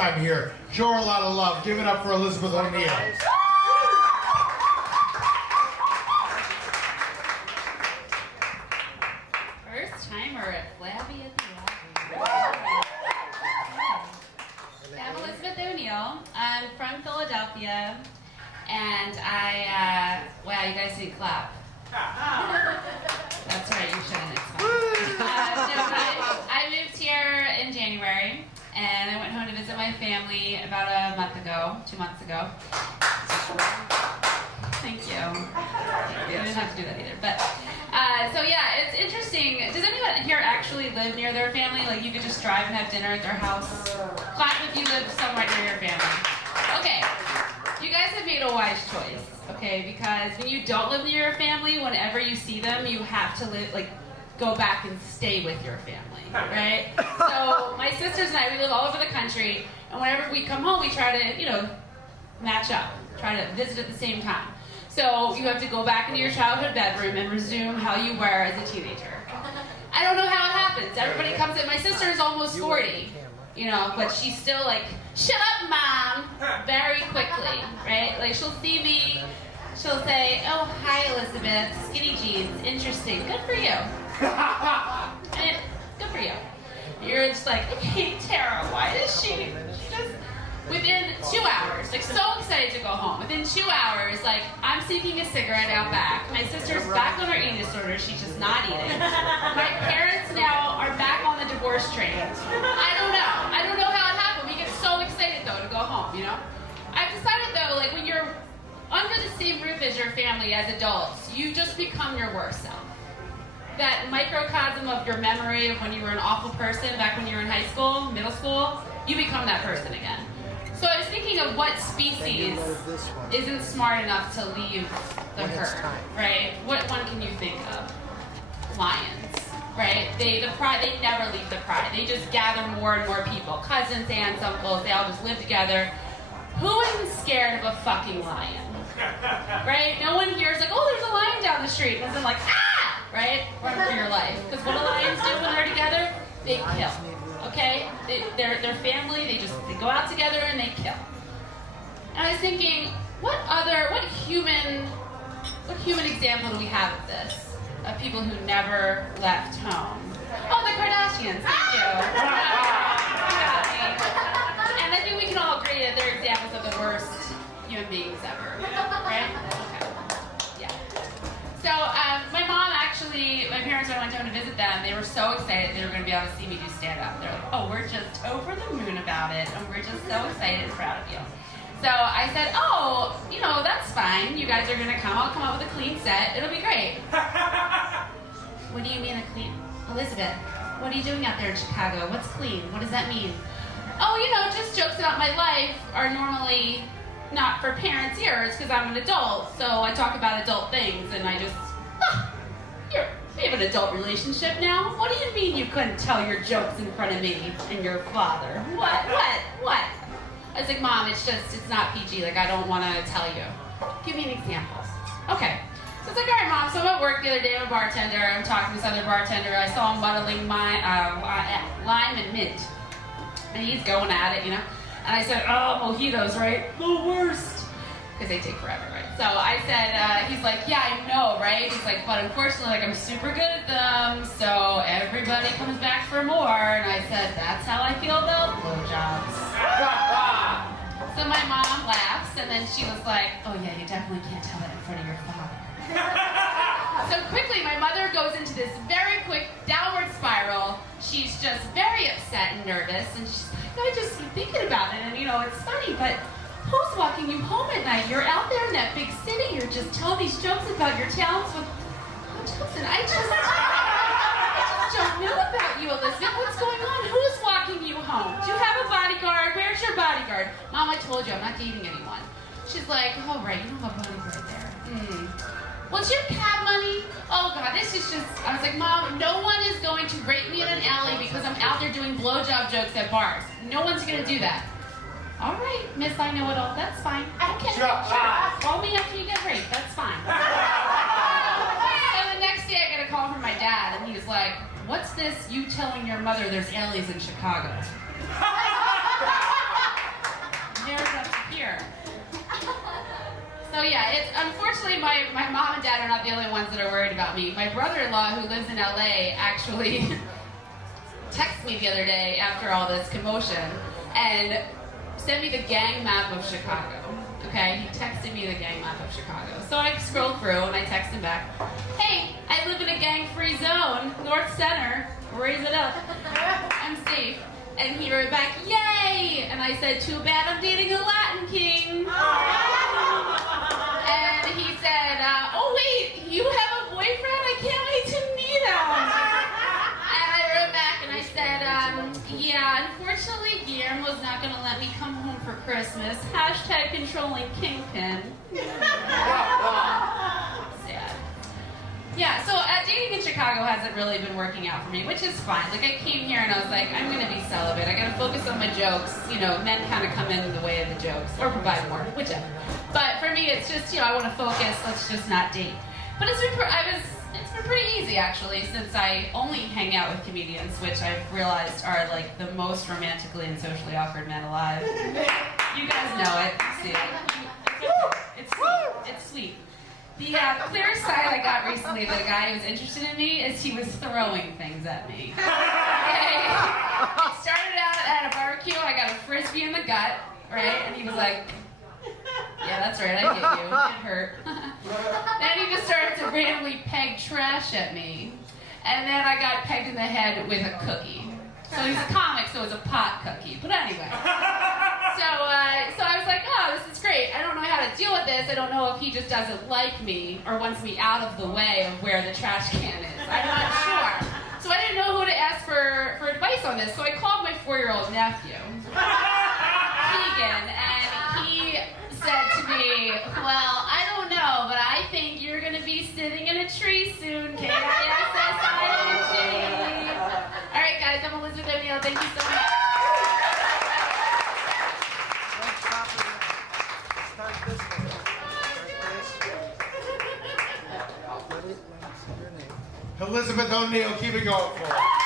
I'm here. Show her a lot of love. Give it up for Elizabeth O'Neill. First timer at Abbey Pub. I'm Elizabeth O'Neill. I'm from Philadelphia, and wow, you guys didn't clap. That's right, you shouldn't. It's fine. I moved here in January, and I went home to visit my family about a month ago, 2 months ago. Thank you. You didn't have to do that either. But, so yeah, it's interesting. Does anyone here actually live near their family? Like you could just drive and have dinner at their house? Clap if you live somewhere near your family. Okay. You guys have made a wise choice, okay? Because when you don't live near your family, whenever you see them, you have to go back and stay with your family, right? So my sisters and I, we live all over the country, and whenever we come home, we try to, match up, try to visit at the same time. So you have to go back into your childhood bedroom and resume how you were as a teenager. I don't know how it happens. Everybody comes in. My sister is almost 40, but she's still like, shut up, Mom, very quickly, right? Like she'll see me, she'll say, oh, hi, Elizabeth, skinny jeans, interesting, good for you. Good for you. You're just like, okay, Tara, why does she just, within 2 hours, so excited to go home. Within 2 hours, I'm sneaking a cigarette out back. My sister's back on her eating disorder. She's just not eating. My parents now are back on the divorce train. I don't know how it happened. We get so excited, though, to go home, I've decided, though, when you're under the same roof as your family as adults, you just become your worst self. That microcosm of your memory of when you were an awful person back when you were in high school, middle school, you become that person again. So I was thinking of what species isn't smart enough to leave the herd, right? What one can you think of? Lions, right? They never leave the pride. They just gather more and more people. Cousins, aunts, uncles, they all just live together. Who isn't scared of a fucking lion? Right? No one here is like, oh, there's a lion down the street. And then ah! Right? Run for your life. Because what do lions do when they're together? They kill. Okay? They're family, they go out together and they kill. And I was thinking, what human example do we have of this? Of people who never left home? Oh, the Kardashians, thank you. You got me. And I think we can all agree that they're examples of the worst human beings ever, right? Okay. Yeah. So my parents, when I went down to visit them, they were so excited they were going to be able to see me do stand-up. They're like, oh, we're just over the moon about it, and we're just so excited and proud of you. So I said, oh, that's fine. You guys are going to come. I'll come up with a clean set. It'll be great. What do you mean a clean? Elizabeth, what are you doing out there in Chicago? What's clean? What does that mean? Oh, just jokes about my life are normally not for parents' ears because I'm an adult. So I talk about adult things, and I just, we have an adult relationship now. What do you mean you couldn't tell your jokes in front of me and your father? What? I was like, Mom, it's not PG. I don't want to tell you. Give me an example. Okay. So it's like, all right, Mom. So I'm at work the other day. I'm a bartender. I'm talking to this other bartender. I saw him muddling my lime and mint. And he's going at it, And I said, oh, mojitos, right? The worst. Because they take forever, right? So I said, he's like, yeah, I know, right? He's like, but unfortunately, I'm super good at them, so everybody comes back for more. And I said, that's how I feel about blowjobs. So my mom laughs, and then she was like, oh yeah, you definitely can't tell that in front of your father. So quickly, my mother goes into this very quick downward spiral. She's just very upset and nervous, and she's like, I just keep thinking about it, and it's funny, but who's walking you home at night? You're out there in that big city. You're just telling these jokes about your talents with... Listen, I just don't know about you, Elizabeth. What's going on? Who's walking you home? Do you have a bodyguard? Where's your bodyguard? Mom, I told you, I'm not dating anyone. She's like, oh, right, you don't have a bodyguard there. What's your cab money? Oh, God, this is just... I was like, Mom, no one is going to rape me in an alley because I'm out there doing blowjob jokes at bars. No one's going to do that. All right, Miss I Know It All. That's fine. Okay. Sure. Call me after you get raped. That's fine. So the next day, I get a call from my dad, and he's like, "What's this? You telling your mother there's alleys in Chicago?" So yeah, it's unfortunately my mom and dad are not the only ones that are worried about me. My brother-in-law, who lives in LA, actually texted me the other day after all this commotion and sent me the gang map of Chicago. Okay, he texted me the gang map of Chicago. So I scrolled through and I texted him back, "Hey, I live in a gang-free zone, North Center. Raise it up. I'm safe." And he wrote back, "Yay!" And I said, "Too bad I'm dating a Latin king." And he said, "Oh wait, you have a boyfriend? I can't wait to meet him." And I wrote back and I said, "Yeah, unfortunately Guillermo's not going to let me come home for Christmas. Hashtag controlling kingpin." Sad. Yeah, so dating in Chicago hasn't really been working out for me, which is fine. Like, I came here and I was like, I'm going to be celibate. I got to focus on my jokes. You know, men kind of come in the way of the jokes, or provide more, whichever. But for me, it's just, I want to focus. Let's just not date. But it's been pretty easy, actually, since I only hang out with comedians, which I've realized are, like, the most romantically and socially awkward men alive. You guys know it. You see it. It's sweet. It's sweet. The clear sign I got recently that a guy was interested in me is he was throwing things at me. Okay? It started out at a barbecue. I got a frisbee in the gut, right? And he was like, "Yeah, that's right, I get you. It hurt." Then he just started to randomly peg trash at me. And then I got pegged in the head with a cookie. So he's a comic, so it's a pot cookie. But anyway. So I was like, oh, this is great. I don't know how to deal with this. I don't know if he just doesn't like me or wants me out of the way of where the trash can is. I'm not sure. So I didn't know who to ask for advice on this. So I called my 4-year-old nephew, Keegan, and he said to me, "Well, I don't know, but I think you're going to be sitting in a tree soon, KISSING. All right, guys, I'm Elizabeth O'Neill. Thank you so much. Elizabeth O'Neill, keep it going for her.